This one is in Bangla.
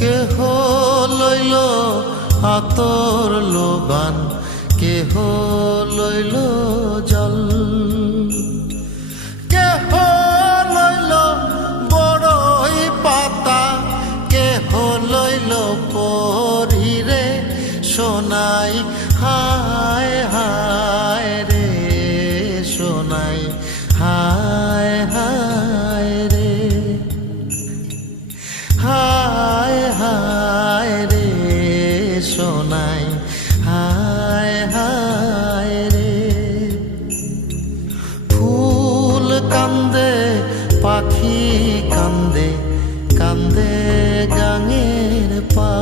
কেহ লইল আতর লোবান, কেহ লইল জল, কেহ লইল বড়ই পাতা, কেহ লইল পরিরে সোনাই। হায় হায় রে সোনাই, হায় হায় রে, হায় হায় রে সোনাই, হায় হায় রে। ফুল কান্দে পাখি কান্দে, কান্দে গাঙের পা।